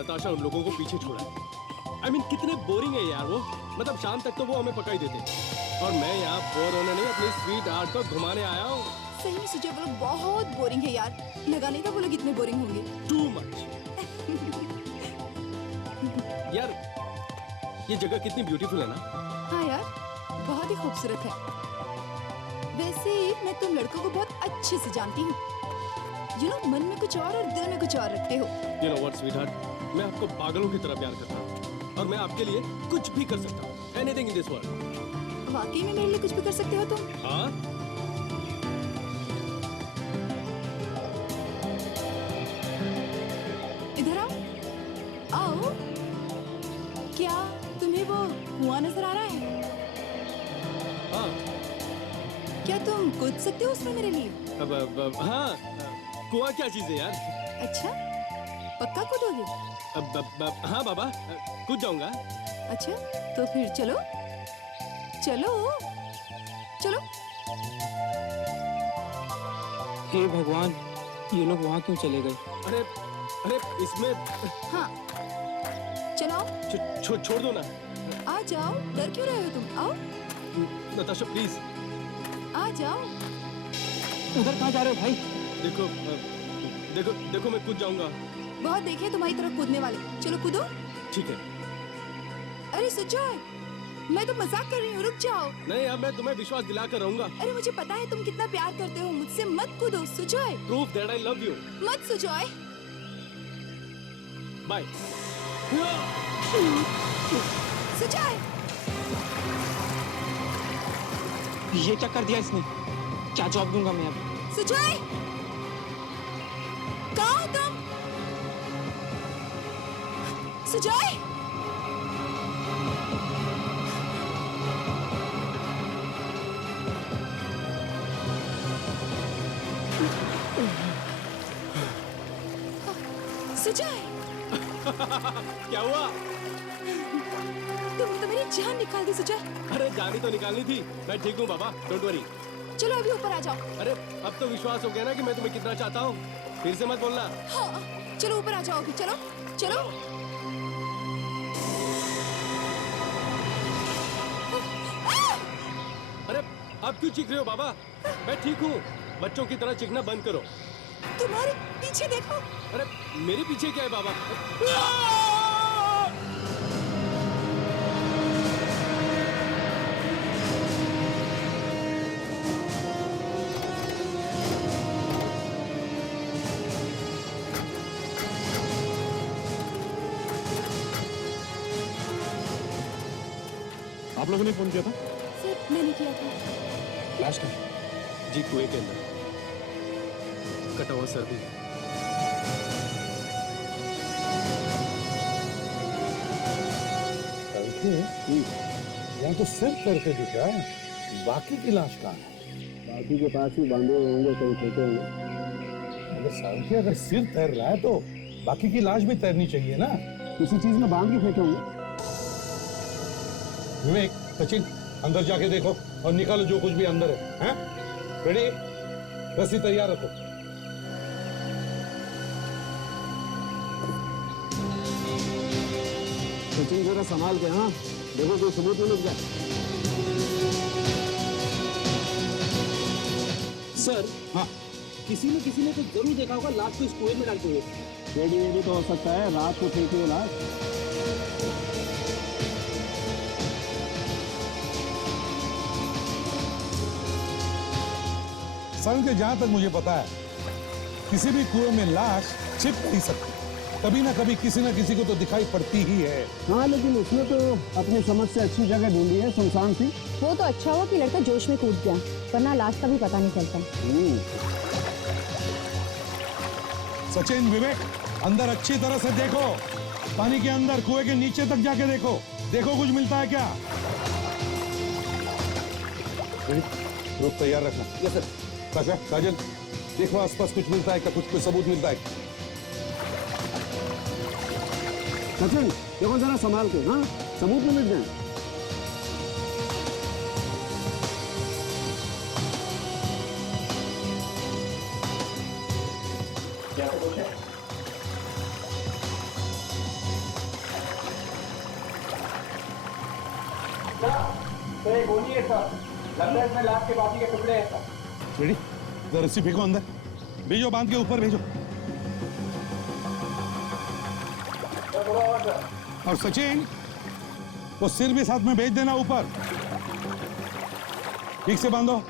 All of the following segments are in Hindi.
नताशा उन लोगों को पीछे छोड़ा है। I mean, कितने बोरिंग है यार वो। मतलब शाम तक तो वो हमें पका ही देते और मैं यहाँ बोर होने नहीं अपनी स्वीट आर्ट को घुमाने आया हूँ। सही में सुजय, वो लोग बहुत बोरिंग है यार। लगा नहीं था वो लोग इतने बोरिंग होंगे। Too much. यार ये जगह कितनी ब्यूटीफुल है ना। हाँ यार, बहुत ही खूबसूरत है। वैसे मैं तुम लड़कों को बहुत अच्छे से जानती हूँ। मन में कुछ और दिल में कुछ और रखते हो। You know what, sweetheart? मैं आपको पागलों की तरह प्यार करता हूँ और मैं आपके लिए कुछ भी कर सकता हूँ। Anything in this world. वाकई में मेरे लिए कुछ भी कर सकते हो तुम? हाँ? इधर आओ। आओ। क्या तुम्हें वो कुआं नजर आ रहा है? हाँ। क्या तुम कूद सकते हो उसमें मेरे लिए? हाँ। कुआं क्या चीज है यार? अच्छा, पक्का कूदोगे? हाँ बाबा, कूद जाऊंगा। अच्छा, तो फिर चलो चलो चलो। हे भगवान, ये लोग वहाँ क्यों चले गए? अरे अरे इसमें हाँ, चलो छोड़ दो ना। आ जाओ, डर क्यों रहे हो तुम? आओ नताशा प्लीज। आ जाओ। उधर कहाँ जा रहे हो भाई? देखो देखो देखो, मैं कूद जाऊंगा। बहुत देखे तुम्हारी तरफ कूदने वाले। चलो कूदो। ठीक है। अरे सुजय, मैं तो मजाक कर रही हूँ, रुक जाओ। नहीं, अब मैं तुम्हें विश्वास दिलाकर रहूंगा। अरे मुझे पता है तुम कितना प्यार करते हो मुझसे। मत कूदो Sujay. Proof that I love you. मत सुजय। बाय। सुजय, ये क्या कर दिया इसने? क्या जॉब दूंगा मैं अब? सुजय, कहाँ हो तुम? सुजय, सुजय। क्या हुआ? तुमने तो मेरी जान निकाल दी सुजय। अरे जानी तो निकालनी थी। मैं ठीक हूँ बाबा, डोंट वरी। चलो अभी ऊपर आ जाओ। अरे अब तो विश्वास हो गया ना कि मैं तुम्हें कितना चाहता हूँ। फिर से मत बोलना। हाँ, चलो ऊपर आ जाओ अभी। चलो चलो। अरे अब क्यों चीख रहे हो बाबा? मैं ठीक हूँ। बच्चों की तरह चीखना बंद करो। तुम्हारे पीछे देखो। अरे मेरे पीछे क्या है बाबा? आप लोगों ने फोन किया था? सिर्फ मैंने किया था। लाश का? जी कुएं के अंदर कटा हुआ सर्दी। यहाँ तो सिर्फ करके दिखा, बाकी की लाश कहाँ है? बाकी के पास ही बांधे होंगे, कहीं फेंके होंगे। अगर सारथी अगर सिर तैर रहा है तो बाकी की लाश भी तैरनी चाहिए ना। किसी चीज में बांध के फेंके होंगे। विवेक, सचिन, अंदर जाके देखो और निकालो जो कुछ भी अंदर है। हैं? रेडी? रस्सी तैयार रखो। सचिन जरा संभाल के, हाँ देखो कोई सबूत नहीं मिल जाए। सर, हाँ, किसी ने तो जरूर देखा होगा लाश को इस कुएं में डालते हुए। ये भी तो हो सकता है, रात को फेंकी हो लाश। संजय, जहां तक मुझे पता है किसी भी कुएं में लाश छिप नहीं सकती। कभी ना कभी किसी न किसी को तो दिखाई पड़ती ही है। हाँ, लेकिन उसने तो अपनी समझ से अच्छी जगह ढूंढी है, सुनसान थी। वो तो अच्छा हुआ कि लड़का जोश में कूद गया, वरना लाश का भी पता नहीं चलता। सचिन, विवेक, अंदर अच्छी तरह से देखो। पानी के अंदर कुएं के नीचे तक जाके देखो। देखो कुछ मिलता है क्या? रुक, तैयार रखना। Yes sir. काशा, काजल, देखो आसपास कुछ मिलता है क्या? कुछ कोई सबूत मिलता है? सचिन देखो जरा संभाल के, हाँ सबूत न मिल जाए। ये गोली है सर, लगता है इसमें लाश के बाकी के टुकड़े हैं सर। रेडी, इधर रस्सी फेंको अंदर, भेजो बांध के ऊपर भेजो। और सचिन, वो सिर भी साथ में भेज देना ऊपर, ठीक से बांधो।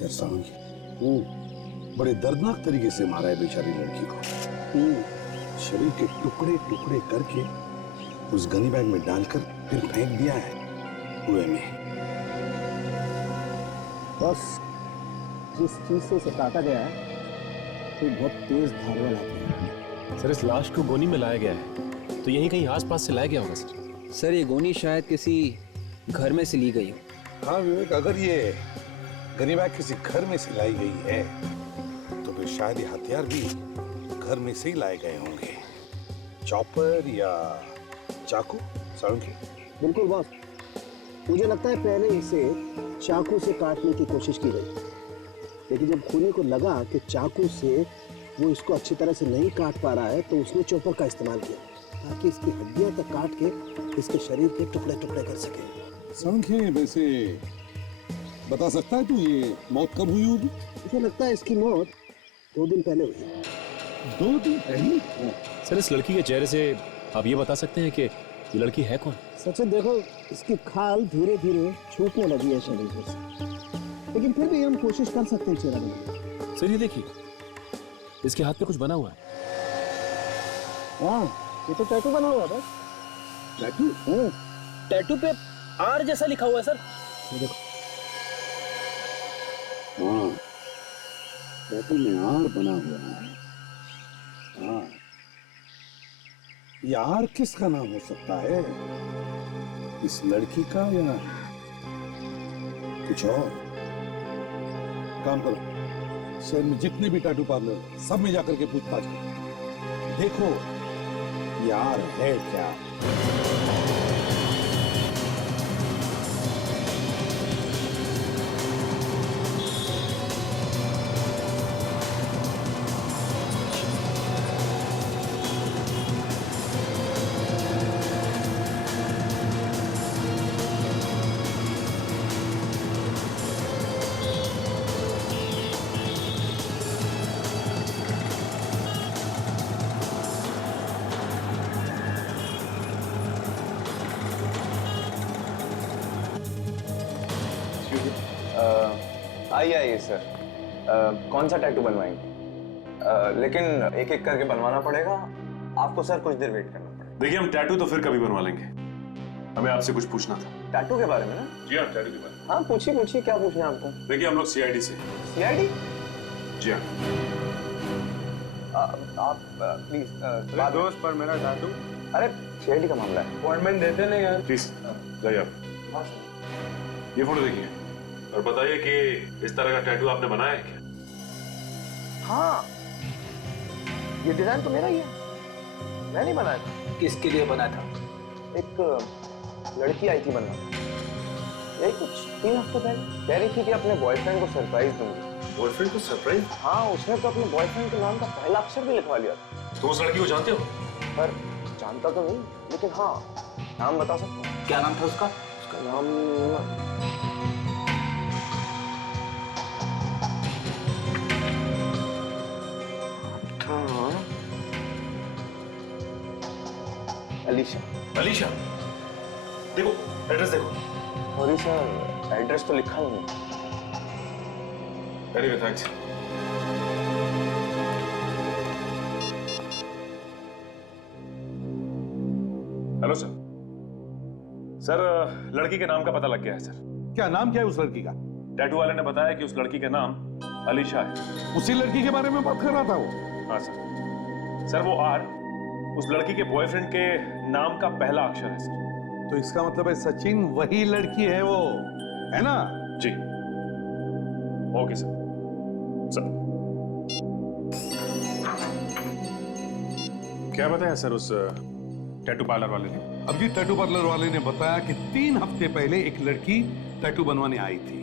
यार सालुंकी, बड़े दर्दनाक तरीके से मारा है बेचारी लड़की को। शरीर के टुकड़े टुकड़े करके उस गनी बैग में डालकर फिर फेंक दिया है कुएं में। बस जिस चीज से उसे काटा गया है वो बहुत तेज धार वाला है। सर इस लाश को गोनी में लाया गया है, तो यहीं कहीं आसपास से लाया गया होगा सर। सर ये गोनी शायद किसी घर में से ली गई हो। हाँ विवेक, अगर ये गनी बैग किसी घर में से लाई गई है तो फिर शायद ये हथियार भी घर में से ही लाए गए होंगे। चॉपर या चाकू। सालुंकी, बिल्कुल बॉस, मुझे लगता है पहले इसे चाकू से काटने की कोशिश की गई, लेकिन जब खूनी को लगा कि चाकू से वो इसको अच्छी तरह से नहीं काट पा रहा है तो उसने चॉपर का इस्तेमाल किया ताकि इसकी हड्डियां तक काट के इसके शरीर के टुकड़े टुकड़े कर सके। सालुंकी, वैसे बता सकता है तू ये मौत कब हुई होगी? मुझे लगता है इसकी मौत 2 दिन पहले हुई। 2 दिन पहले? सर इस लड़की के चेहरे से आप ये बता सकते हैं कि ये लड़की है कौन? सचिन देखो, इसकी खाल धीरे धीरे छूटने लगी है शरीर से, लेकिन फिर भी हम कोशिश कर सकते हैं चेहरा बनाने की। सर ये देखिए, इसके हाथ पे कुछ बना हुआ है। हाँ, ये तो टैटू बना हुआ था। टैटू? टैटू पे आर जैसा लिखा हुआ है सर। ये देखो, हाँ, टैटू में आर बना हुआ है। हाँ, यार किसका नाम हो सकता है? इस लड़की का या कुछ और? काम करो, शहर में जितने भी टैटू पार्लर सब में जाकर के पूछताछ करो, देखो यार है क्या? आइए सर, कौन सा टैटू बनवाएंगे? लेकिन एक एक करके बनवाना पड़ेगा आपको सर, कुछ देर वेट करना पड़ेगा। देखिए हम टैटू तो फिर कभी बनवा लेंगे, हमें आपसे कुछ पूछना था। टैटू के बारे में ना? जी हाँ, टैटू के बारे में। हाँ पूछिए पूछिए, क्या पूछना है आपको? देखिए हम लोग सीआईडी से। सीआईडी? जी हाँ। आप प्लीज दोस्त पर मेरा टैटू। अरे सीआईडी का मामला है, अपॉइंटमेंट देते नहीं यार। प्लीज जाइए आप। ये फोटो देखिए और बताइए कि इस तरह का टैटू आपने बनाया है क्या? हाँ, ये डिजाइन तो मेरा ही है, मैं नहीं बनाया था। किसके लिए बना था? एक लड़की आई थी बनना, यही कुछ 3 हफ्ते पहले कह रही थी कि अपने बॉयफ्रेंड को सरप्राइज दूंगी। बॉयफ्रेंड को सरप्राइज? हाँ, उसने तो अपने बॉयफ्रेंड के नाम का पहला अक्षर भी लिखवा लिया था। तो उस लड़की को जानते हो? पर जानता तो नहीं, लेकिन हाँ नाम बता सकता हूँ। क्या नाम था उसका? उसका नाम अलीशा। अलीशा? देखो एड्रेस देखो। सॉरी सर, एड्रेस तो लिखा नहीं। Anyway thanks. Hello sir. Sir लड़की के नाम का पता लग गया है सर। क्या नाम क्या है उस लड़की का? टैटू वाले ने बताया कि उस लड़की का नाम अलीशा है। उसी लड़की के बारे में बात कर रहा था वो। हाँ सर। सर वो आर उस लड़की के बॉयफ्रेंड के नाम का पहला अक्षर है सर। तो इसका मतलब है सचिन वही लड़की है वो, है ना? जी। Okay sir. सर क्या बताया सर उस टैटू पार्लर वाले ने? अब जी टैटू पार्लर वाले ने बताया कि 3 हफ्ते पहले एक लड़की टैटू बनवाने आई थी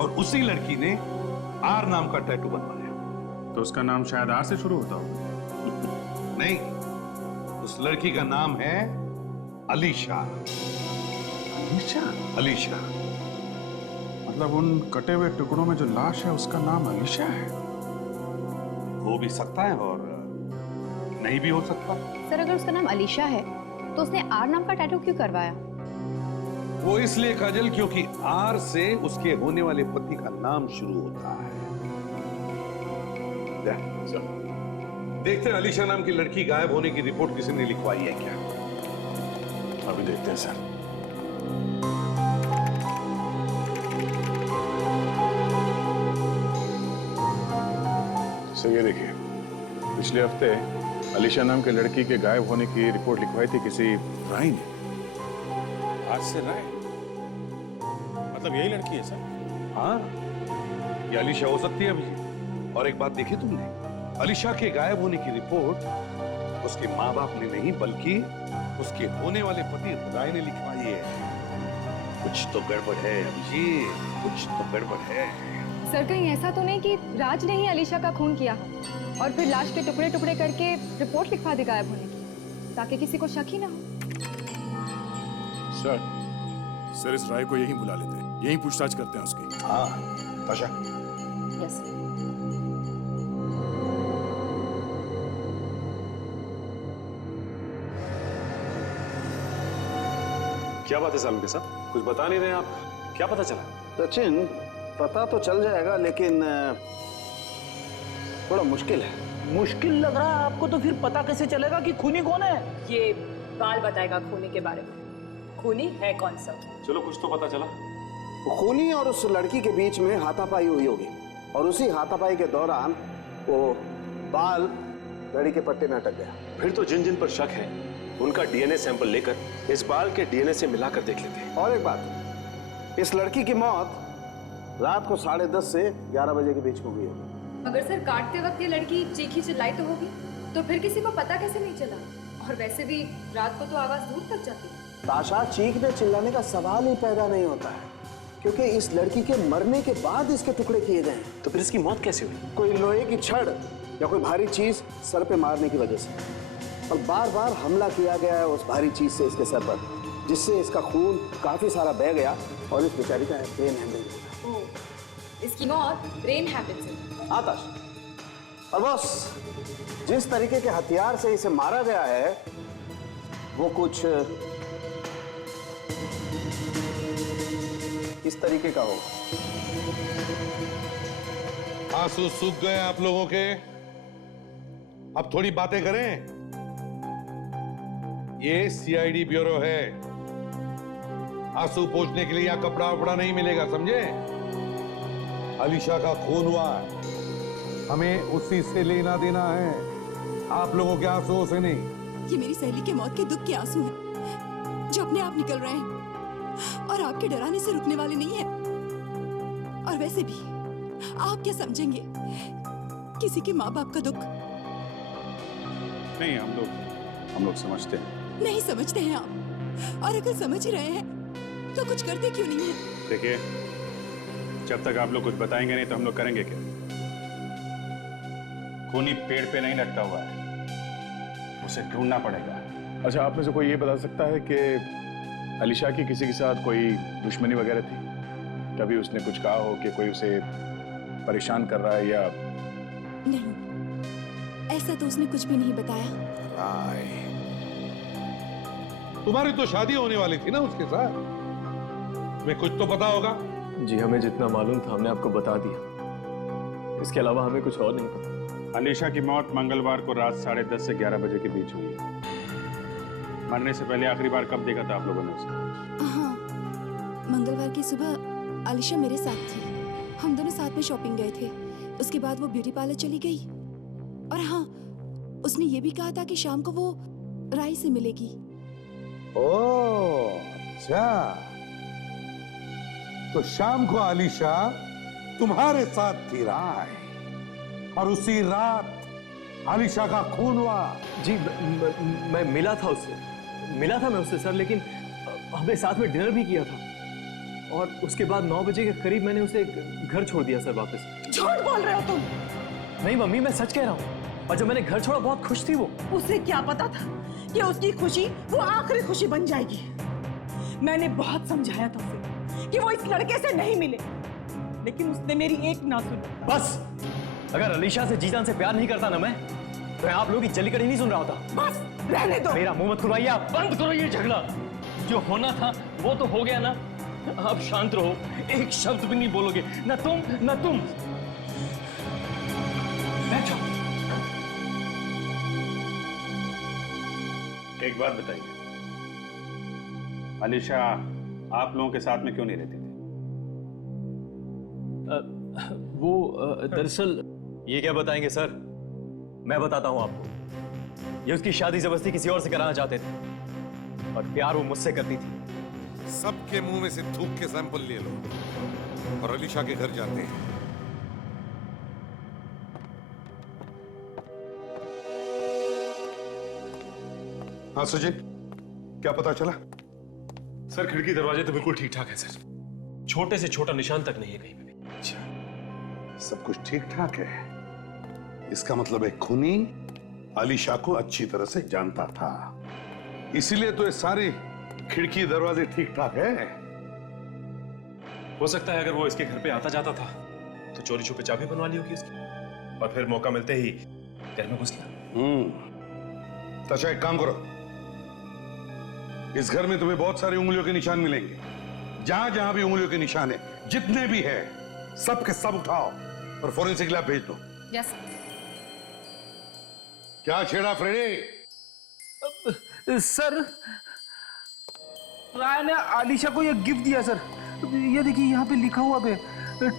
और उसी लड़की ने आर नाम का टैटू बनवाया। तो उसका नाम शायद आर से शुरू होता हो। नहीं, उस लड़की का नाम है अलीशा। अलीशा? अलीशा। मतलब उन कटे हुए टुकड़ों में जो लाश है उसका नाम अलीशा है? हो भी सकता है और नहीं भी हो सकता। सर अगर उसका नाम अलीशा है तो उसने आर नाम का टैटू क्यों करवाया? वो इसलिए काजल क्योंकि आर से उसके होने वाले पति का नाम शुरू होता है। देखते हैं अलीशा नाम की लड़की गायब होने की रिपोर्ट किसी ने लिखवाई है क्या? अभी देखते हैं सर। सर ये देखिए, पिछले हफ्ते अलीशा नाम की लड़की के गायब होने की रिपोर्ट लिखवाई थी किसी राय ने। आज से राय? मतलब यही लड़की है सर? हाँ, ये अलीशा हो सकती है अभिजीत। और एक बात देखी तुमने, अलीशा के गायब होने की रिपोर्ट उसके माँ बाप ने नहीं बल्कि उसके होने वाले पति राय ने लिखवाई है। कुछ तो गड़बड़ है अभिजीत, कुछ तो गड़बड़ है। सर कहीं ऐसा तो नहीं कि राज ने ही अलीशा का खून किया हो और फिर लाश के टुकड़े टुकड़े करके रिपोर्ट लिखवा दी गायब होने की, ताकि किसी को शक ही ना हो। सर इस राय को यहीं बुला लेते हैं, यहीं पूछताछ करते हैं उसकी। हाँ, ताशा। यस। क्या बात है सालम के साथ? कुछ बता नहीं रहे आप, क्या पता चला? सचिन, पता तो चल जाएगा लेकिन थोड़ा मुश्किल है। मुश्किल लग रहा है आपको, तो फिर पता कैसे चलेगा कि खूनी कौन है? ये बाल बताएगा खूनी के बारे में। खूनी है कौन सा? चलो कुछ तो पता चला। खूनी और उस लड़की के बीच में हाथापाई हुई होगी और उसी हाथापाई के दौरान वो बाल घड़ी के पट्टे में अटक गया। फिर तो जिन जिन पर शक है उनका डीएनए सैंपल लेकर इस बाल के डीएनए से मिलाकर देख लेते हैं। और एक बात, इस लड़की की मौत रात को 10:30 से 11 बजे के बीच में हुई होगी। मगर सर काटते वक्त ये लड़की चीखी चिल्लाई तो होगी, तो फिर किसी को पता कैसे नहीं चला? और वैसे भी रात को तो आवाज दूर तक जाती है। ताशा, चीखने चिल्लाने का सवाल ही पैदा नहीं होता है क्योंकि इस लड़की के मरने के बाद इसके टुकड़े किए गए। तो फिर इसकी मौत कैसे हुई? कोई लोहे की छड़ या कोई भारी चीज सर पे मारने की वजह से, और बार बार हमला किया गया है उस भारी चीज से इसके सर पर, जिससे इसका खून काफी सारा बह गया और इस बेचारी का ब्रेन हेमरेज हो गया। इसकी मौत ब्रेन हैमरेज से। आताश, और बस जिस तरीके के हथियार से इसे मारा गया है वो कुछ इस तरीके का हो। आंसू सूख गए आप लोगों के, अब थोड़ी बातें करें। ये सीआईडी ब्यूरो है, आंसू पोंछने के लिए या कपड़ा वपड़ा नहीं मिलेगा, समझे? अलीशा का खून हुआ है, हमें उसी से लेना देना है, आप लोगों के आंसुओं से नहीं। ये मेरी सहेली की मौत के दुख के आंसू हैं जो अपने आप निकल रहे हैं और आपके डराने से रुकने वाले नहीं हैं। और वैसे भी आप क्या समझेंगे किसी के माँ बाप का दुख? नहीं, हम लोग समझते हैं। नहीं समझते हैं आप, और अगर समझ ही रहे हैं तो कुछ करते क्यों नहीं है? देखिए, जब तक आप लोग कुछ बताएंगे नहीं तो हम लोग करेंगे क्या? खूनी पेड़ पे नहीं लटका हुआ है, उसे ढूंढना पड़ेगा। अच्छा, आप में से कोई ये बता सकता है कि अलीशा की किसी के साथ कोई दुश्मनी वगैरह थी? कभी उसने कुछ कहा हो कि कोई उसे परेशान कर रहा है या? नहीं, ऐसा तो उसने कुछ भी नहीं बताया। तुम्हारी तो शादी होने वाली थी ना उसके साथ, तुम्हें कुछ तो पता होगा। जी, हमें जितना मालूम था हमने आपको बता दिया, इसके अलावा हमें कुछ और नहीं पता। अलीशा की मौत मंगलवार को रात 10:30 से 11 बजे के बीच हुई है। मरने से पहले आखिरी बार कब देखा था आप लोगों ने उसे? हाँ, मंगलवार की सुबह अलीशा मेरे साथ थी, हम दोनों साथ में शॉपिंग गए थे। उसके बाद वो ब्यूटी पार्लर चली गई, और हाँ, उसने ये भी कहा था कि शाम को वो राय से मिलेगी। ओह, अच्छा, तो शाम को अलीशा तुम्हारे साथ थी राय, और उसी रात अलीशा का खून हुआ। जी, मैं मिला था उससे, मैं उससे सर, लेकिन हमने साथ में डिनर भी किया था। और उसके बाद 9 बजे के करीब मैंने उसे घर छोड़ दिया सर वापस। झूठ बोल रहे हो तुम? नहीं मम्मी, मैं सच कह रहा हूँ। और जब मैंने घर छोड़ा बहुत खुश थी वो। उसे क्या पता था कि उसकी खुशी वो आखिरी खुशी बन जाएगी। मैंने बहुत समझाया था उसे कि वो इस लड़के से नहीं मिले, लेकिन उसने मेरी एक ना सुनी। बस, अगर अलीशा से जीजान से प्यार नहीं करता ना मैं, तो आप लोगों की जली कड़ी नहीं सुन रहा होता। बस रहने दो। मेरा मुंह मत खुलवाइए, आप बंद करो ये झगड़ा। जो होना था वो तो हो गया ना, आप शांत रहो, एक शब्द भी नहीं बोलोगे, ना तुम ना तुम। बैठो। एक बात बताइए, अलीशा आप लोगों के साथ में क्यों नहीं रहती थी? वो दरअसल। ये क्या बताएंगे सर, मैं बताता हूं आपको। ये उसकी शादी जबरदस्ती किसी और से कराना चाहते थे, और प्यार वो मुझसे करती थी। सबके मुंह में से थूक के सैंपल ले लो और अलीशा के घर जाते हैं। हाँ सचिन, क्या पता चला? सर खिड़की दरवाजे तो बिल्कुल ठीक ठाक है सर, छोटे से छोटा निशान तक नहीं है कहीं पे भी। अच्छा, सब कुछ ठीक ठाक है। इसका मतलब है खूनी अलीशा को अच्छी तरह से जानता था, इसीलिए तो ये सारी खिड़की दरवाजे ठीक ठाक है। हो सकता है अगर वो इसके घर पे आता जाता था तो चोरी छुपे चाबी बनवा ली होगी इसकी, और फिर मौका मिलते ही घर में घुस गया। तो अच्छा एक काम करो, इस घर में तुम्हें बहुत सारी उंगलियों के निशान मिलेंगे। जहां जहां भी उंगलियों के निशान है, जितने भी है, सब के सब उठाओ और फोरेंसिक लैब भेज दो। यस क्या छेड़ा फ्रेडी? सर, राय ने अलीशा को ये गिफ्ट दिया सर। ये देखिए यहाँ पे लिखा हुआ है,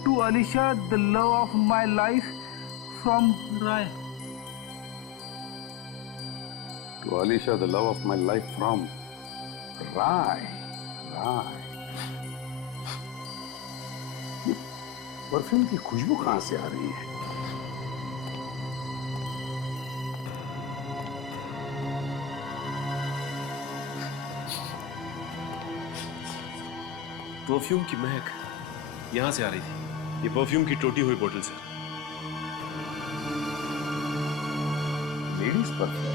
to Alisha the love of my life from Rai. To Alisha the love of my life from Rai. Rai, perfume की खुशबू कहां से आ रही है? परफ्यूम की महक यहां से आ रही थी। ये परफ्यूम की टूटी हुई बोतल सर। Ladies perfume.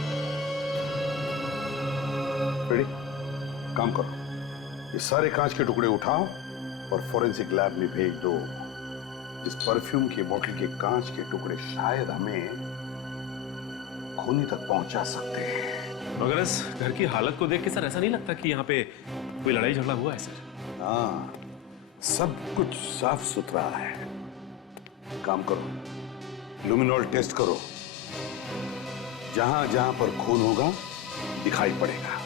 रेडी, काम करो, ये सारे कांच के टुकड़े उठाओ और फोरेंसिक लैब में भेज दो। इस परफ्यूम की बोतल के कांच के टुकड़े शायद हमें खूनी तक पहुंचा सकते हैं। मगर इस घर की हालत को देख के सर ऐसा नहीं लगता कि यहाँ पे कोई लड़ाई झगड़ा हुआ है सर। हाँ, सब कुछ साफ सुथरा है। काम करो, लुमिनॉल टेस्ट करो, जहां जहां पर खून होगा दिखाई पड़ेगा।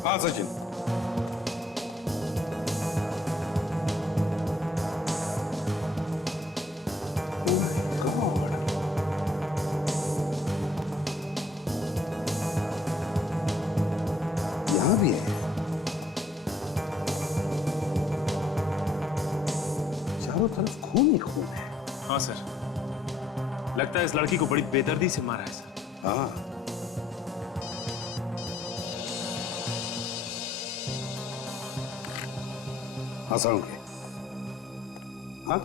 हाँ सचिन, यहां भी है। चारों तरफ खून ही खून है। हाँ सर, लगता है इस लड़की को बड़ी बेदर्दी से मारा है सर। हाँ, हंसाऊंगे। हाँ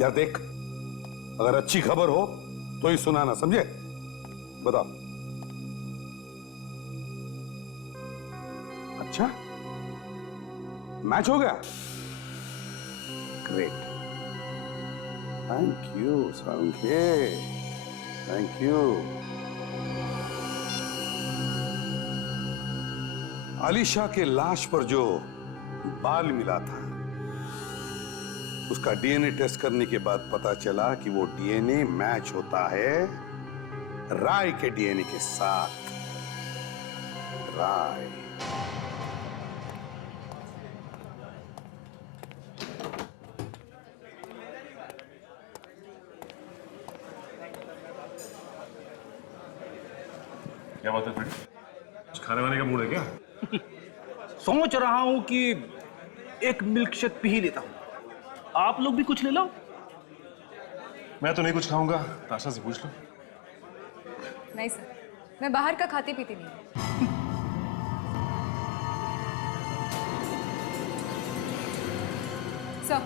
यार, देख, अगर अच्छी खबर हो तो ही सुनाना, समझे? बताओ। अच्छा, मैच हो गया? ग्रेट, थैंक यू साउंके, थैंक यू। अलीशा के लाश पर जो बाल मिला था, उसका डीएनए टेस्ट करने के बाद पता चला कि वो डीएनए मैच होता है राय के डीएनए के साथ। राय, क्या बात है फ्रेंड, कुछ खाने वाने का मूड है क्या? सोच रहा हूं कि एक मिल्क शेक पी ही लेता हूँ। आप लोग भी कुछ ले लो। मैं तो नहीं कुछ खाऊंगा, ताशा से पूछ लो। नहीं सर, मैं बाहर का खाती पीती नहीं। सर,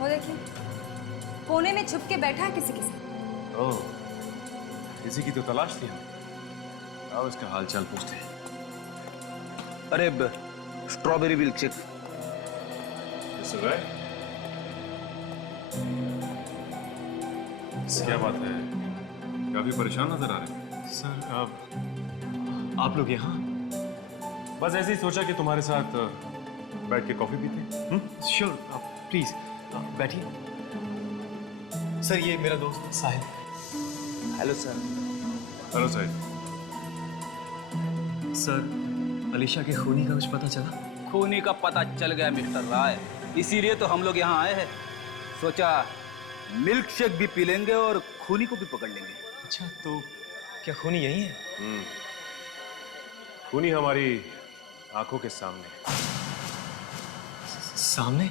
वो देखिए, कोने में छुप के बैठा है किसी के साथ। ओह, किसी की तो तलाश थी। आओ इसका हाल चाल पूछते हैं। अरे स्ट्रॉबेरी मिल्क शेक। क्या बात है, काफी परेशान नजर आ रहे हैं। सर, आप लोग यहाँ? बस ऐसे ही सोचा कि तुम्हारे साथ बैठ के कॉफी पीते। श्योर, प्लीज बैठिए। सर, ये मेरा दोस्त Sahil. Hello sir. Hello Sahil. Sir, Alisha के खूनी का कुछ पता चला? खूनी का पता चल गया मिस्टर राय, इसीलिए तो हम लोग यहाँ आए हैं। सोचा मिल्क शेक भी पी लेंगे और खूनी को भी पकड़ लेंगे। अच्छा, तो क्या खूनी यही है? खूनी हमारी आंखों के सामने। सामने?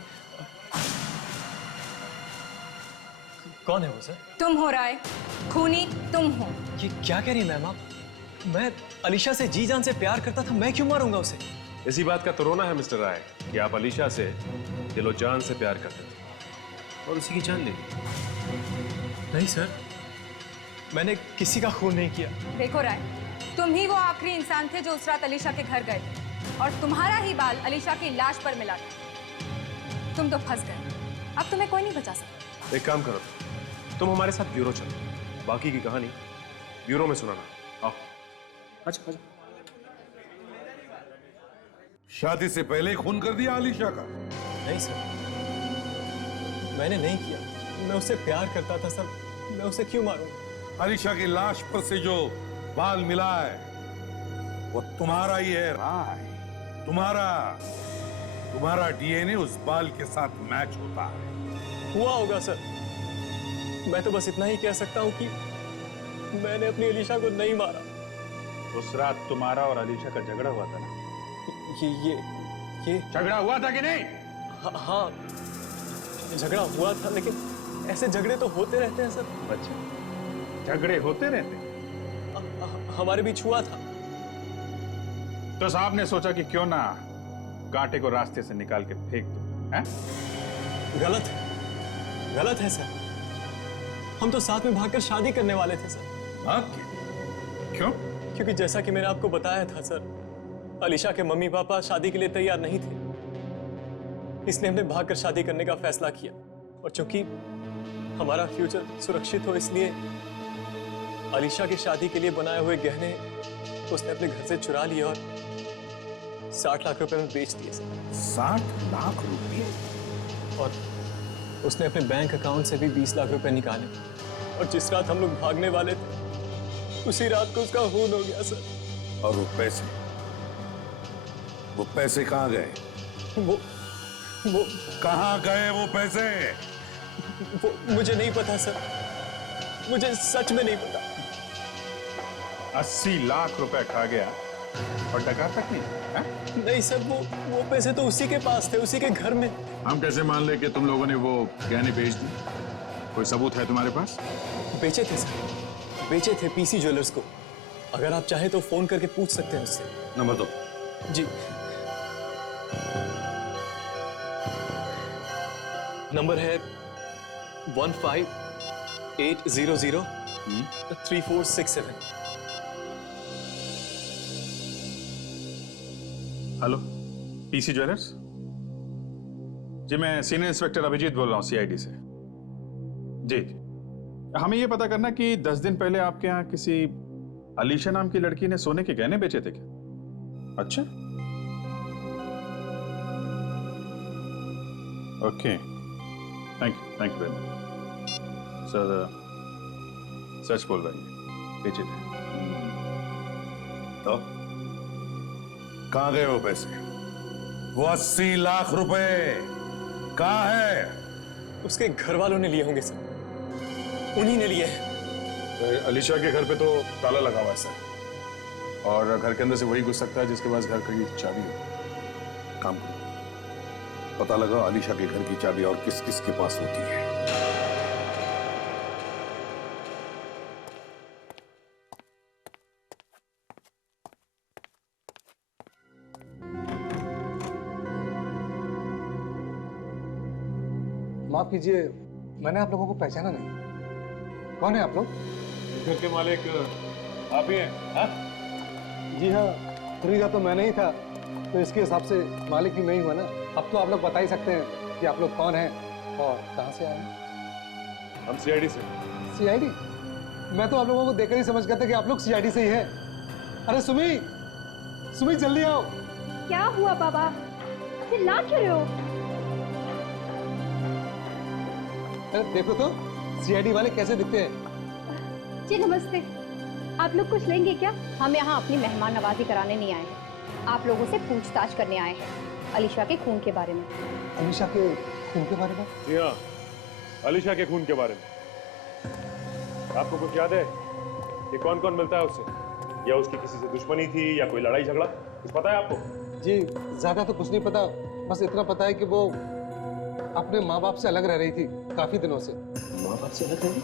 कौन है वो सर? तुम हो राय, खूनी तुम हो। ये क्या कह रही है मैम आप? मैं अलीशा से जी जान से प्यार करता था, मैं क्यों मारूंगा उसे? इसी बात का तो रोना है मिस्टर राय कि आप अलीशा से दिलो जान से प्यार करते थे और उसी की जान ले ली। नहीं सर, मैंने किसी का खून नहीं किया। देखो राय, तुम ही वो आखिरी इंसान थे जो उस रात अलीशा के घर गए थे और तुम्हारा ही बाल अलीशा की लाश पर मिला था। तुम तो फंस गए, अब तुम्हें कोई नहीं बचा सकता। एक काम करो, तुम हमारे साथ ब्यूरो चलो, बाकी की कहानी ब्यूरो में सुनाना। आओ। अच्छा। शादी से पहले खून कर दिया अलीशा का? नहीं सर, मैंने नहीं किया। मैं उससे प्यार करता था सर, मैं उसे क्यों मारूंगा? अलीशा की लाश पर से जो बाल मिला है वो तुम्हारा ही है राय। तुम्हारा डीएनए उस बाल के साथ मैच होता है। हुआ होगा सर, मैं तो बस इतना ही कह सकता हूँ कि मैंने अपनी अलीशा को नहीं मारा। उस रात तुम्हारा और अलीशा का झगड़ा हुआ था ना? ये झगड़ा हुआ था कि नहीं? हाँ, झगड़ा हुआ था, लेकिन ऐसे झगड़े तो होते रहते हैं सर। अच्छा, झगड़े होते रहते हैं? हमारे बीच हुआ था। तो साहब ने सोचा कि क्यों ना कांटे को रास्ते से निकाल के फेंक दो, हैं? गलत है सर। हम तो साथ में भागकर शादी करने वाले थे सर। क्यों? क्योंकि जैसा कि मैंने आपको बताया था सर, अलीशा के मम्मी पापा शादी के लिए तैयार नहीं थे, इसलिए हमने भागकर शादी करने का फैसला किया। और चूंकि हमारा फ्यूचर सुरक्षित हो, इसलिए अलीशा की शादी के लिए बनाए हुए गहने उसने अपने घर से चुरा लिए और 60 लाख रुपए में बेच दिए सर। 60 लाख रुपए? और उसने अपने बैंक अकाउंट से भी 20 लाख रुपए निकाले। और जिस रात हम लोग भागने वाले थे, उसी रात को उसका खून हो गया सर। और वो पैसे कहाँ गए? वो कहाँ गए वो पैसे? वो मुझे नहीं पता सर, मुझे सच में नहीं पता। 80 लाख रुपए खा गया और डका तक नहीं? है? नहीं सर, वो पैसे तो उसी के पास थे, उसी के घर में। हम कैसे मान ले कि तुम लोगों ने वो गहने बेच दिए? कोई सबूत है तुम्हारे पास? बेचे थे सर, बेचे थे पीसी ज्वेलर्स को। अगर आप चाहे तो फोन करके पूछ सकते हैं उससे। नंबर दो। जी, नंबर है 15-800-3467। Hello, PC jewellers? जी, मैं सीनियर इंस्पेक्टर अभिजीत बोल रहा हूँ, सीआईडी से। जी, हमें ये पता करना कि 10 दिन पहले आपके यहाँ किसी अलीशा नाम की लड़की ने सोने के गहने बेचे थे क्या? अच्छा, okay, thank you very much. Sir, सच बोल रही है, बेचे थे। तो कहाँ गए वो पैसे? वो 80 लाख रुपए कहाँ है? उसके घर वालों ने लिए होंगे सर, उन्हीं ने लिए हैं। अलीशा के घर पे तो ताला लगा हुआ है सर, और घर के अंदर से वही घुस सकता है जिसके पास घर की चाबी हो। काम करो, पता लगा आलिशा के घर की चाबी और किस किस के पास होती है। माफ कीजिए, मैंने आप लोगों को पहचाना नहीं। कौन है आप लोग? घर के मालिक आप ही हैं? हाँ? जी हाँ, खरीदा तो मैंने ही था, तो इसके हिसाब से मालिक भी मैं ही हुआ ना। अब तो आप लोग बता ही सकते हैं कि आप लोग कौन हैं और कहाँ से आए हैं। हम सीआईडी से। सीआईडी? मैं तो आप लोगों को देखकर ही समझ गया था कि आप लोग सीआईडी से ही हैं। अरे सुमी, सुमी जल्दी आओ। क्या हुआ बाबा, चिल्ला क्यों रहे हो? अरे देखो तो सीआईडी वाले कैसे दिखते हैं। जी नमस्ते, आप लोग कुछ लेंगे क्या? हम यहाँ अपनी मेहमान नवाजी कराने नहीं आए हैं, आप लोगों से पूछताछ करने आए हैं अलीशा के खून के बारे में। अलीशा के खून के बारे में? जी हाँ, अलीशा के खून के बारे में। आपको कुछ याद है कि कौन कौन मिलता है उससे, या उसकी किसी से दुश्मनी थी या कोई लड़ाई झगड़ा, कुछ पता है आपको? जी ज्यादा तो कुछ नहीं पता, बस इतना पता है कि वो अपने माँ बाप से अलग रह रही थी काफी दिनों से। माँ बाप से अलग रह रही?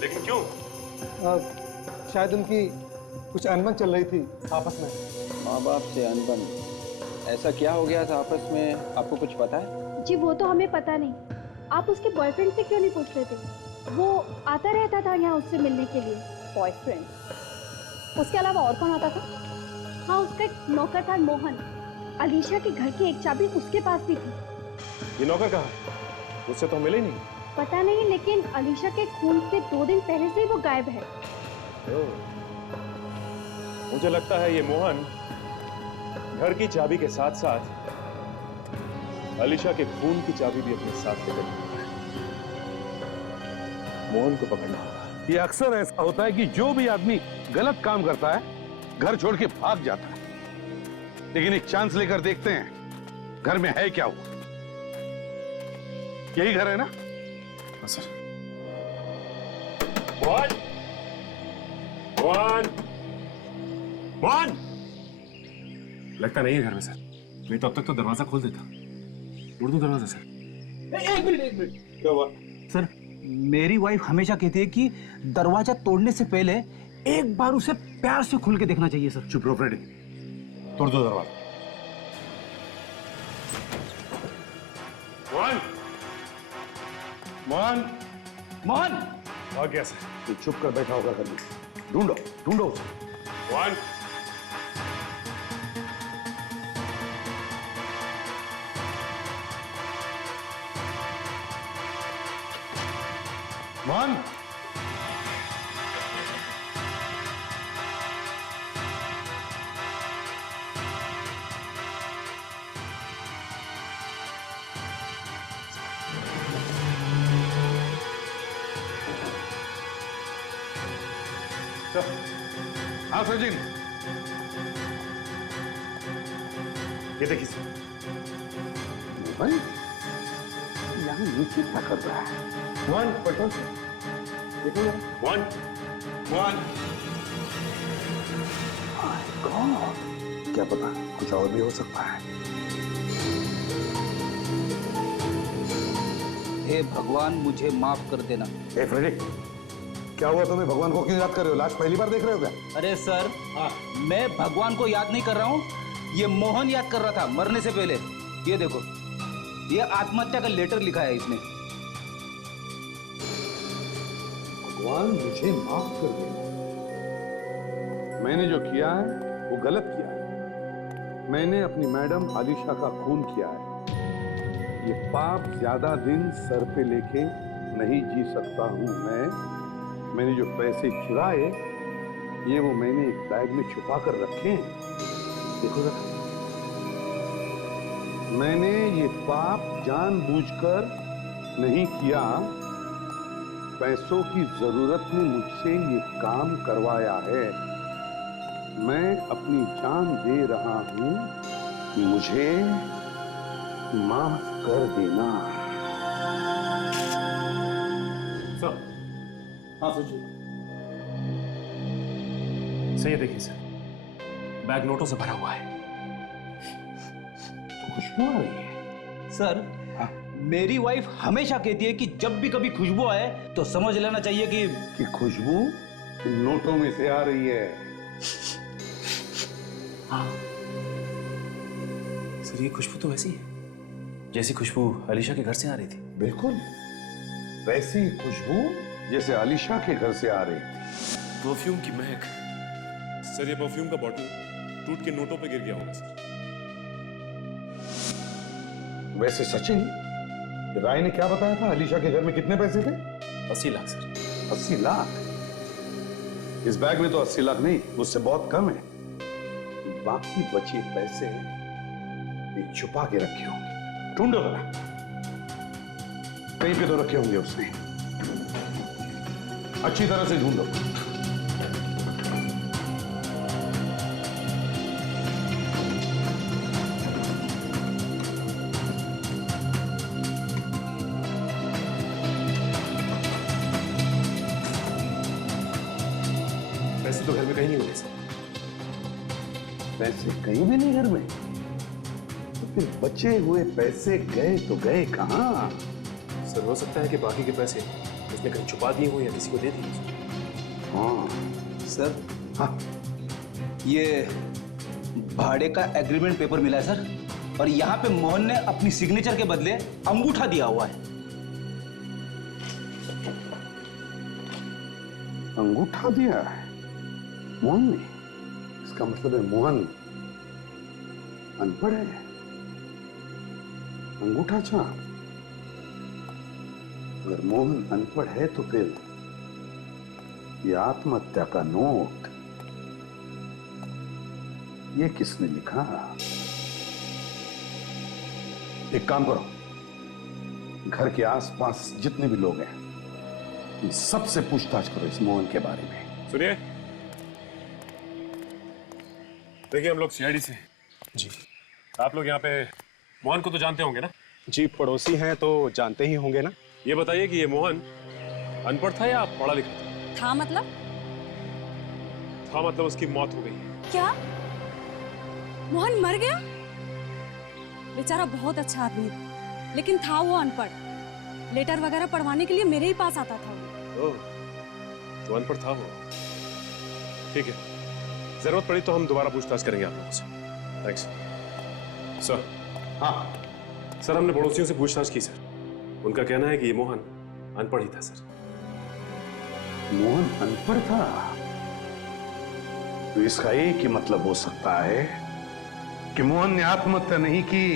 लेकिन क्यों? शायद उनकी कुछ अनबन चल रही थी आपस में। माँ बाप से अनबन? ऐसा क्या हो गया था आपस में, आपको कुछ पता है? जी वो तो हमें पता नहीं, आप उसके बॉयफ्रेंड से क्यों नहीं पूछ रहे थे? वो आता रहता था यहाँ उससे मिलने के लिए। बॉयफ्रेंड? उसके अलावा और कौन आता था? हाँ, उसका एक नौकर था मोहन, अलीशा के घर की एक चाबी उसके पास भी थी। ये नौकर कहाँ? उससे तो मिले ही नहीं। पता नहीं, लेकिन अलीशा के खून से 2 दिन पहले से ही वो गायब है। मुझे लगता है ये मोहन घर की चाबी के साथ साथ अलीशा के खून की चाबी भी अपने साथ लेकर घूमता है। मोहन को पकड़ना होगा। ये अक्सर ऐसा होता है कि जो भी आदमी गलत काम करता है घर छोड़ के भाग जाता है, लेकिन एक चांस लेकर देखते हैं घर में है क्या हुआ। यही घर है ना? सर। मोहन, मोहन, मोहन! लगता नहीं है घर में सर, नहीं तो अब तक तो दरवाजा खोल देता। तोड़ दो दरवाजा सर। एक मिनट। क्या हुआ? सर, मेरी वाइफ हमेशा कहती है कि दरवाजा तोड़ने से पहले एक बार उसे प्यार से खुल के देखना चाहिए सर। चुप रहो फ्रेडी, तोड़ दो दरवाजा। मोहन, मोहन, मोहन! आ गया सर। तो चुप कर बैठा होगा कभी। ढूंढो ढूंढो उसे। मोहन, मोहन, हाँ सचिन, ये देखिए सर। भाई यहाँ नीचे क्या कर रहा है? मोहन, पटो से देखो ना। मोहन, मोहन, क्या पता कुछ और भी हो सकता है। हे भगवान, मुझे माफ कर देना। ए फ्रेडी, क्या हुआ तुम्हें? भगवान को क्यों याद कर रहे हो? लास्ट पहली बार देख रहे हो क्या? अरे सर, मैं भगवान को याद नहीं कर रहा हूँ, ये मोहन याद कर रहा था मरने से पहले। ये देखो, ये आत्महत्या का लेटर लिखा है इसने। भगवान मुझे माफ कर दे। मैंने जो किया है वो गलत किया है। मैंने अपनी मैडम आलिशा का खून किया है। ये पाप ज्यादा दिन सर पे लेके नहीं जी सकता हूं मैंने जो पैसे चुराए ये वो मैंने एक बैग में छुपा कर रखे हैं। देखो जरा, मैंने ये पाप जानबूझकर नहीं किया। पैसों की जरूरत ने मुझसे ये काम करवाया है। मैं अपनी जान दे रहा हूं, मुझे माफ कर देना। सर। हाँ सर जी। सही है, देखिए सर, बैग नोटों से भरा हुआ है। खुशबू आ रही है। सर मेरी वाइफ हमेशा कहती है कि जब भी कभी खुशबू आए तो समझ लेना चाहिए कि खुशबू इन नोटों में से आ रही है। हाँ सर, ये खुशबू तो वैसी है जैसी खुशबू अलीशा के घर से आ रही थी। बिल्कुल वैसी खुशबू जैसे अलीशा के घर से आ रही थी। परफ्यूम की महक। सर ये परफ्यूम का बॉटल टूट के नोटों पे गिर गया होगा सर। वैसे सचिन, राय ने क्या बताया था अलीशा के घर में कितने पैसे थे? 80 लाख सर। 80 लाख? इस बैग में तो 80 लाख नहीं, उससे बहुत कम है। बाकी बचे पैसे ये छुपा के रखे होंगे। ढूंढो जरा, कहीं पे तो रखे होंगे उसने। अच्छी तरह से ढूंढो। पैसे तो घर में कहीं नहीं मिले सर। पैसे कहीं भी नहीं घर में? तो फिर बचे हुए पैसे गए तो गए कहां? सर हो सकता है कि बाकी के पैसे उसने कहीं छुपा दिए हो या किसी को दे दिए। हाँ सर। हाँ ये भाड़े का एग्रीमेंट पेपर मिला है सर, और यहाँ पे मोहन ने अपनी सिग्नेचर के बदले अंगूठा दिया हुआ है। अंगूठा दिया है मोहन ने? इसका मतलब है मोहन अनपढ़ है। अंगूठा छाप? अगर मोहन अनपढ़ है तो फिर ये आत्महत्या का नोट ये किसने लिखा? एक काम करो, घर के आसपास जितने भी लोग हैं इन सबसे पूछताछ करो इस मोहन के बारे में। सुनिए, देखिए हम लोग सीआईडी से। जी। आप लोग यहाँ पे मोहन को तो जानते होंगे ना? जी, पड़ोसी हैं तो जानते ही होंगे ना। ये बताइए कि ये मोहन अनपढ़ था या पढ़ा लिखा था? था मतलब? था मतलब उसकी मौत हो गई। क्या मोहन मर गया? बेचारा बहुत अच्छा आदमी था, लेकिन था वो अनपढ़। लेटर वगैरह पढ़वाने के लिए मेरे ही पास आता था वो। ओह, तो अनपढ़ था वो। ठीक है, जरूरत पड़ी तो हम दोबारा पूछताछ करेंगे आप लोगों से। Thanks sir. हाँ सर, हमने पड़ोसियों से पूछताछ की सर। उनका कहना है कि ये मोहन अनपढ़ ही था सर। मोहन अनपढ़ था? तो इसका एक ही मतलब हो सकता है कि मोहन ने आत्महत्या नहीं की।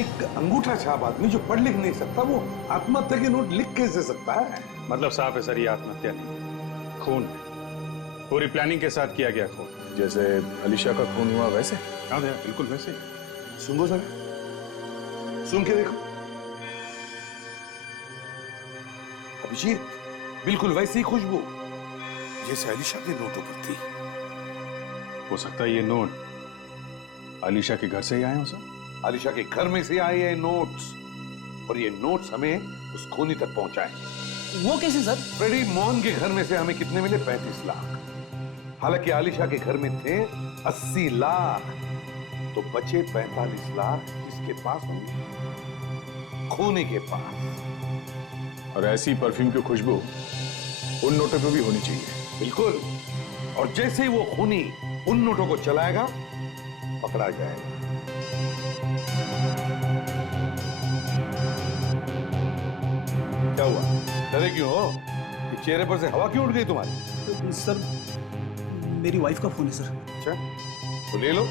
एक अंगूठा छाप आदमी जो पढ़ लिख नहीं सकता वो आत्महत्या के नोट लिख कैसे सकता है? मतलब साफ है सर, ये आत्महत्या नहीं, खून है। पूरी प्लानिंग के साथ किया गया खून, जैसे अलीशा का खून हुआ वैसे। हाँ बिल्कुल वैसे। सुनो जरा, सुन के देखो। अभिजीत, बिल्कुल वैसी ही खुशबू जैसे अलीशा के नोटों पर थी। हो सकता है ये नोट अलीशा के घर से ही आए हो सर। अलीशा के घर में से आए हैं नोट्स, और ये नोट्स हमें उस खूनी तक पहुंचाए। वो कैसे सर? फ्रेडी, मोहन के घर में से हमें कितने मिले? 35 लाख। हालांकि आलिशा के घर में थे 80 लाख, तो बचे 45 लाख किसके पास होंगे? खूनी के पास। और ऐसी परफ्यूम की खुशबू उन नोटों पे भी होनी चाहिए। बिल्कुल, और जैसे ही वो खूनी उन नोटों को चलाएगा पकड़ा जाएगा। क्या हुआ, डरे क्यों हो? चेहरे पर से हवा क्यों उड़ गई तुम्हारी? सर मेरी वाइफ का फोन है सर। अच्छा, तो ले लो,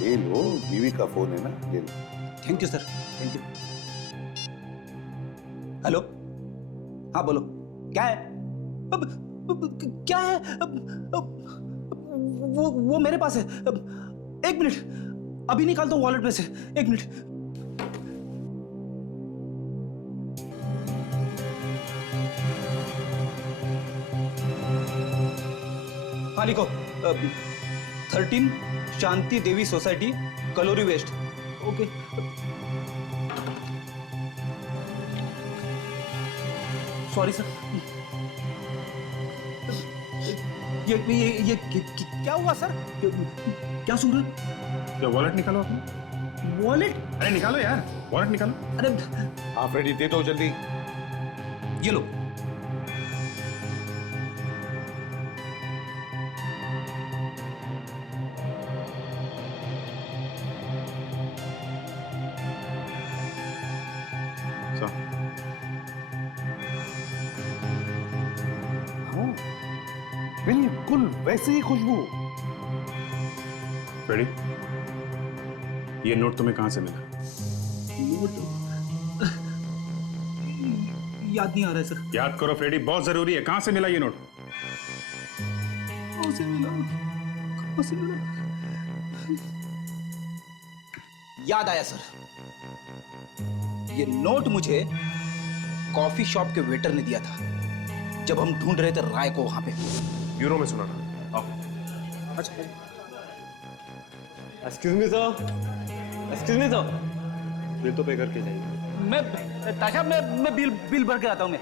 ले लो, बीवी का फोन है ना, ले लो। Thank you sir, thank you. Hello, हाँ बोलो, क्या है? क्या है? वो मेरे पास है। एक मिनट, अभी निकालता हूँ वॉलेट में से। एक मिनट। हाँ लिखो, 13 शांति देवी सोसाइटी, कलोरी वेस्ट। ओके। Sorry sir. ये क्या हुआ सर? क्या सुन रहे? क्या वॉलेट निकालो आपने? वॉलेट? अरे निकालो यार, वॉलेट निकालो। अरे हाँ फ्रेडी, दे दो जल्दी। ये लो। बिल्कुल वैसे ही खुशबू। फ्रेडी, ये नोट तुम्हें कहां से मिला? याद नहीं आ रहा है सर। याद करो फ्रेडी, बहुत जरूरी है। कहां से मिला ये नोट? कहां से मिला? कहां से मिला? याद आया सर। ये नोट मुझे कॉफी शॉप के वेटर ने दिया था जब हम ढूंढ रहे थे राय को वहां पे। ब्यूरो में सुना था। आओ। अच्छा। Excuse me sir, excuse me sir, bill तो पे करके जाइए। मैं ताशा, मैं बिल भर के आता हूँ मैं।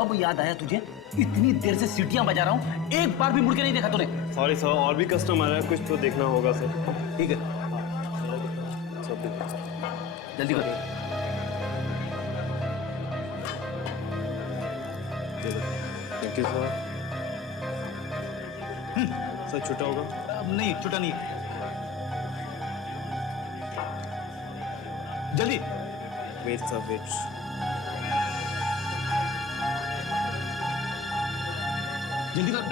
अब याद आया तुझे? इतनी देर से सीटियां बजा रहा हूँ, एक बार भी मुड़ के नहीं देखा तूने। सॉरी सर, और भी कस्टमर है, कुछ तो देखना होगा सर। ठीक है, जल्दी कर। Thank you sir. सर छुट्टा होगा? नहीं, छुट्टा नहीं है। जल्दी। Wait sir, wait. जल्दी कर।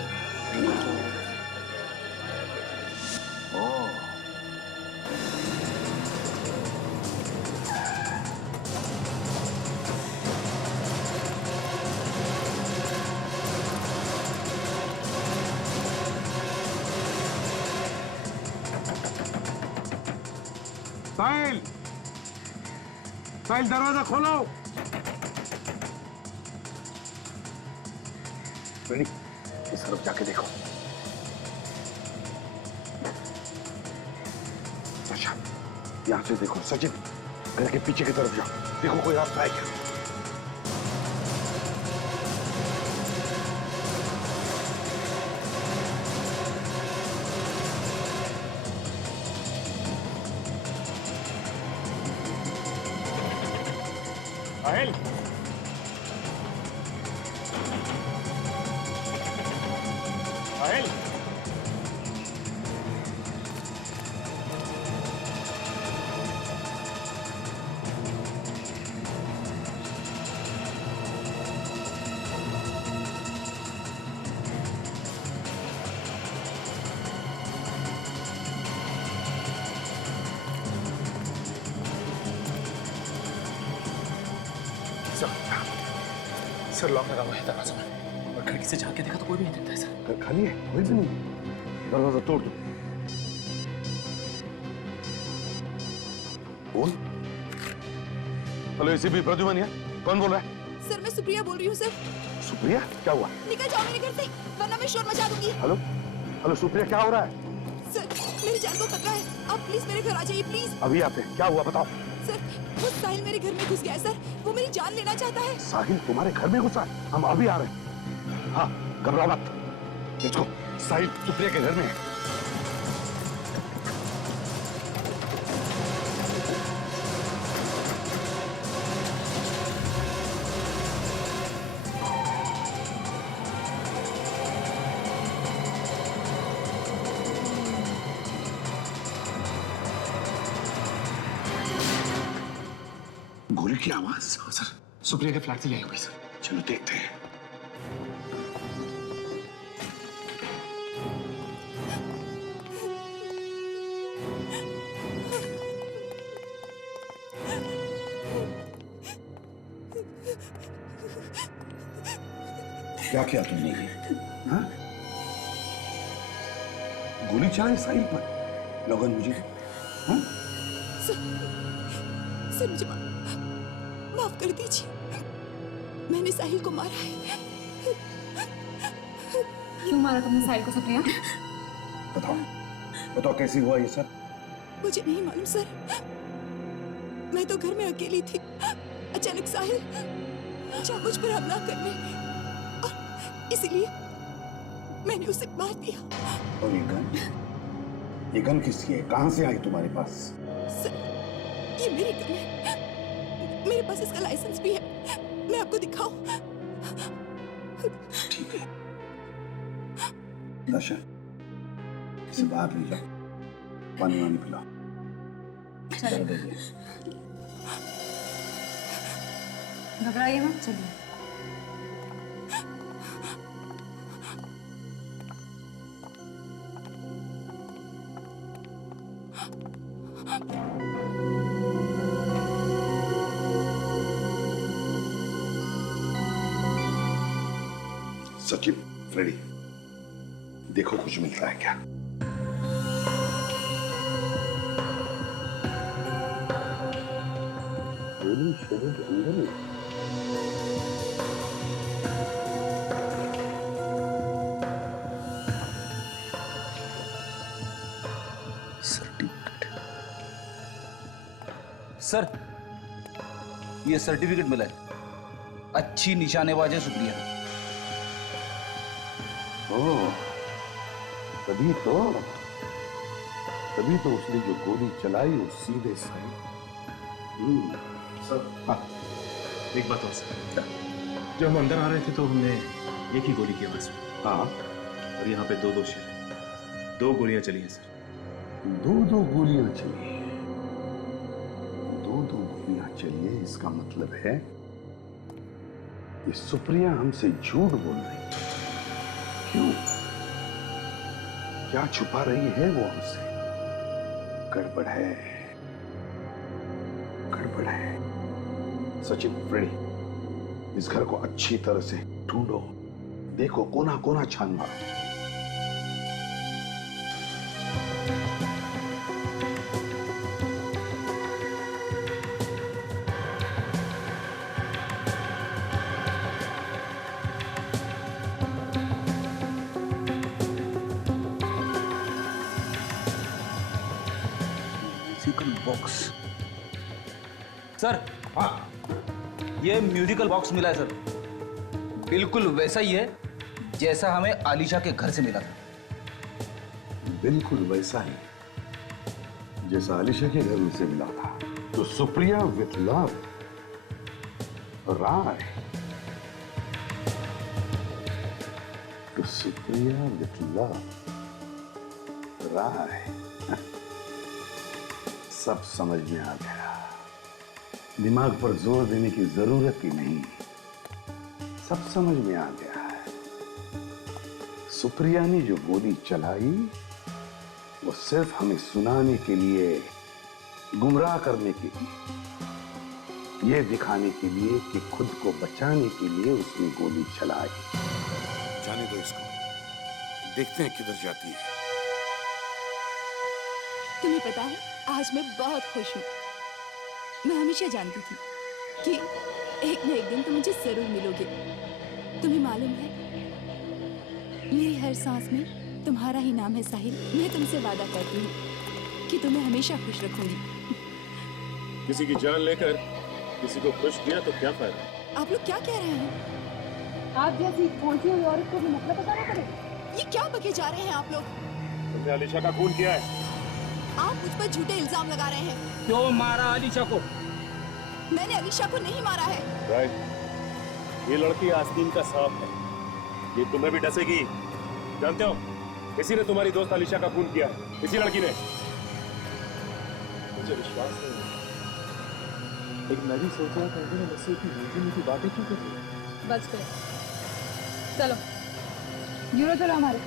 साहिल, साहिल दरवाजा खोलो। फ्रेडी, इस तरफ जाके देखो। अच्छा, यहां से देखो। सचिन, घर के पीछे की तरफ जाओ, देखो कोई रास्ता है क्या। साहिल, साहिल, सर लॉक लगा हुआ है दरवाजा में, और खिड़की से झांक के देखा तो कोई भी नहीं दिखता है सर। घर खाली है, कोई भी नहीं। दरवाजा तोड़ दो। बोल। हेलो एसीपी प्रद्युमन, कौन बोल रहा है? सर मैं सुप्रिया बोल रही हूँ सर। सुप्रिया, क्या हुआ? निकल जाओ मेरे घर से, वरना मैं शोर मचा दूंगी। हेलो हेलो सुप्रिया, क्या हो रहा है? सर मेरी जान को खतरा है, आप प्लीज मेरे घर आ जाइए प्लीज। अभी आते हैं, क्या हुआ बताओ। सर वो साहिल मेरे घर में घुस गया है सर, वो मेरी जान लेना चाहता है। साहिल तुम्हारे घर में घुसा है? हम अभी आ रहे हैं। हाँ, घबराओ मत। देखो साहिल सुप्रिया के घर में है। गोली की आवाज। सर सुप्रिया के फ्लैट से यही होगी सर। चलो देखते हैं। क्या किया तुमने ये? हाँ? गोली चलाई साहिल पर? लगन मुझे। हाँ? सर मुझे माफ कर दीजिए, मैंने साहिल को मारा है। क्यों मारा तुमने साहिल को सुप्रिया? बताओ, बताओ कैसे हुआ ये सब? मुझे नहीं मालूम सर, मैं तो घर में अकेली थी। अचानक साहिल चाह मुझ पर हमला करने, और इसलिए मैंने उसे मार दिया। और ये गन किसकी है? कहां से आई तुम्हारे पास? सर ये मेरी गन है, मेरे पास इसका लाइसेंस भी है, मैं आपको दिखाऊं? ठीक है दशा, इसे बाहर ले जाओ, पानी वानी पिलाओ। घबराइए मत, चलिए। सचिन, फ्रेडी, देखो कुछ मिल रहा है क्या? गोली शरीर के अंदर ही। सर, ये सर्टिफिकेट मिला है। अच्छी निशानेबाज है सुप्रिया। ओह, तभी तो उसने जो गोली चलाई वो सीधे सही। सर, हाँ, एक बात और सर, जब हम अंदर आ रहे थे तो हमने एक ही गोली की आवाज सुनी। हाँ, और यहाँ पे दो दोषी हैं, 2 गोलियां चली हैं सर। दो गोलियां चली, दो गोलियां चली है, इसका मतलब है कि सुप्रिया हमसे झूठ बोल रही है। क्यों? क्या छुपा रही है वो हमसे? गड़बड़ है, गड़बड़ है। सचिन, फ्रेडी, इस घर को अच्छी तरह से ढूंढो, देखो कोना कोना छान मारो। बॉक्स सर, हाँ, ये म्यूजिकल बॉक्स मिला है सर, बिल्कुल वैसा ही है जैसा हमें आलिशा के घर से मिला था। बिल्कुल वैसा ही जैसा आलिशा के घर में से मिला था। तो सुप्रिया विथ लव राय, तो सुप्रिया विथ लव राय, सब समझ में आ गया। दिमाग पर जोर देने की जरूरत ही नहीं, सब समझ में आ गया है। सुप्रिया ने जो गोली चलाई वो सिर्फ हमें सुनाने के लिए, गुमराह करने के लिए, ये दिखाने के लिए कि खुद को बचाने के लिए उसने गोली चलाई। जाने दो इसको, देखते हैं किधर जाती है। तुम्हें पता है, आज मैं बहुत खुश हूँ। मैं हमेशा जानती थी कि एक न एक दिन तुम मुझे जरूर मिलोगे। तुम्हें मालूम है, मेरी हर सांस में तुम्हारा ही नाम है साहिल। मैं तुमसे वादा करती हूँ कि तुम्हें हमेशा खुश रखूंगी। किसी की जान लेकर किसी को खुश किया तो क्या फायदा? आप लोग क्या कह रहे हैं? आप जैसी पहुंची हुई औरत को भी मतलब बताना पड़ेगा। ये क्या बके जा रहे हैं आप लोग? तुमने आलिशा का खून किया है। आप मुझ पर झूठे इल्जाम लगा रहे हैं। क्यों मारा आलिशा को? मैंने आलिशा को नहीं मारा है। राइट, ये लड़की आस्तीन का सांप है, ये तुम्हें भी डसेगी। जानते हो, इसी ने तुम्हारी दोस्त आलिशा का खून किया है, इसी लड़की ने। मुझे विश्वास नहीं है, लेकिन मैं भी सोच रहा था कि मुझसे इतनी मीठी बातें क्यों कर रही है। बस करो, चलो यूरो चलो हमारे।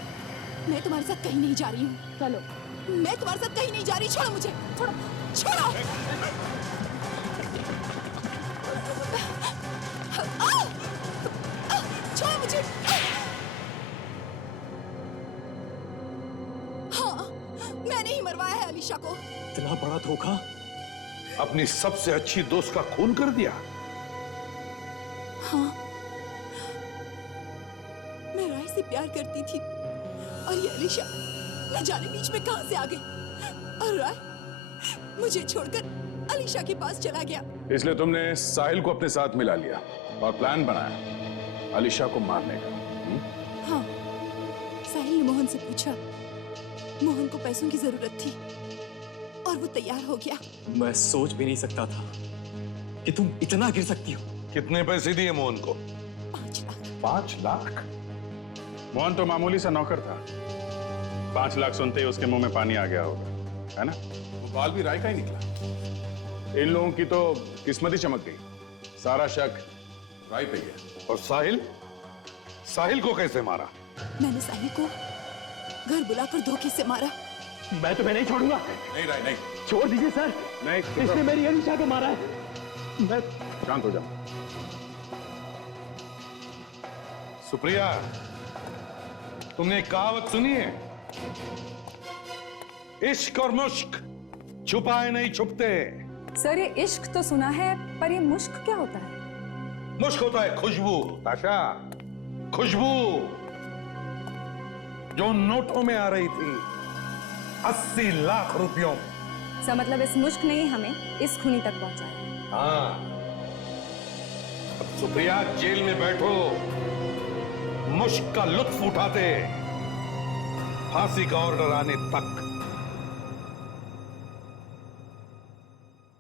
मैं तुम्हारे साथ कहीं नहीं जा रही हूँ। चलो। मैं तुम्हारे साथ कहीं नहीं जा रही। छोड़ो मुझे, छोड़ो, छोड़ो। छोड़ो मुझे। हाँ, मैंने ही मरवाया है आलिशा को। इतना बड़ा धोखा? अपनी सबसे अच्छी दोस्त का खून कर दिया? हाँ, मैं राय से प्यार करती थी और ये आलिशा न जाने बीच में कहां से आ गई, और राय मुझे छोड़कर आलिशा के पास चला गया। इसलिए तुमने साहिल को अपने साथ मिला लिया और प्लान बनाया आलिशा को मारने का। हाँ, साहिल ने मोहन से पूछा। मोहन को पैसों की जरूरत थी और वो तैयार हो गया। मैं सोच भी नहीं सकता था कि तुम इतना गिर सकती हो। कितने पैसे दिए मोहन को? 5 लाख। 5 लाख? मोहन तो मामूली सा नौकर था। 5 लाख सुनते ही उसके मुंह में पानी आ गया होगा, है ना? वो बाल भी राय का ही निकला। इन लोगों की तो किस्मत ही चमक गई। सारा शक राय पे गया। और साहिल? साहिल को कैसे मारा? मैंने साहिल को घर बुलाकर धोखे से मारा। मैं तुम्हें नहीं छोड़ूंगा। नहीं राय नहीं। छोड़ दीजिए सर। नहीं, इसने मेरी अलीशा को मारा है। मैं शांत हो जाओ। सुप्रिया, तुमने एक कहावत सुनी है? इश्क और मुश्क छुपाए नहीं छुपते। सर ये इश्क तो सुना है, पर ये मुश्क क्या होता है? मुश्क होता है खुशबू, ताशा, खुशबू जो नोटों में आ रही थी 80 लाख रुपयों। सर मतलब इस मुश्क ने ही हमें इस खूनी तक पहुंचाया। हाँ, अब सुप्रिया जेल में बैठो, मुश्क का लुत्फ उठाते, फांसी का ऑर्डर आने तक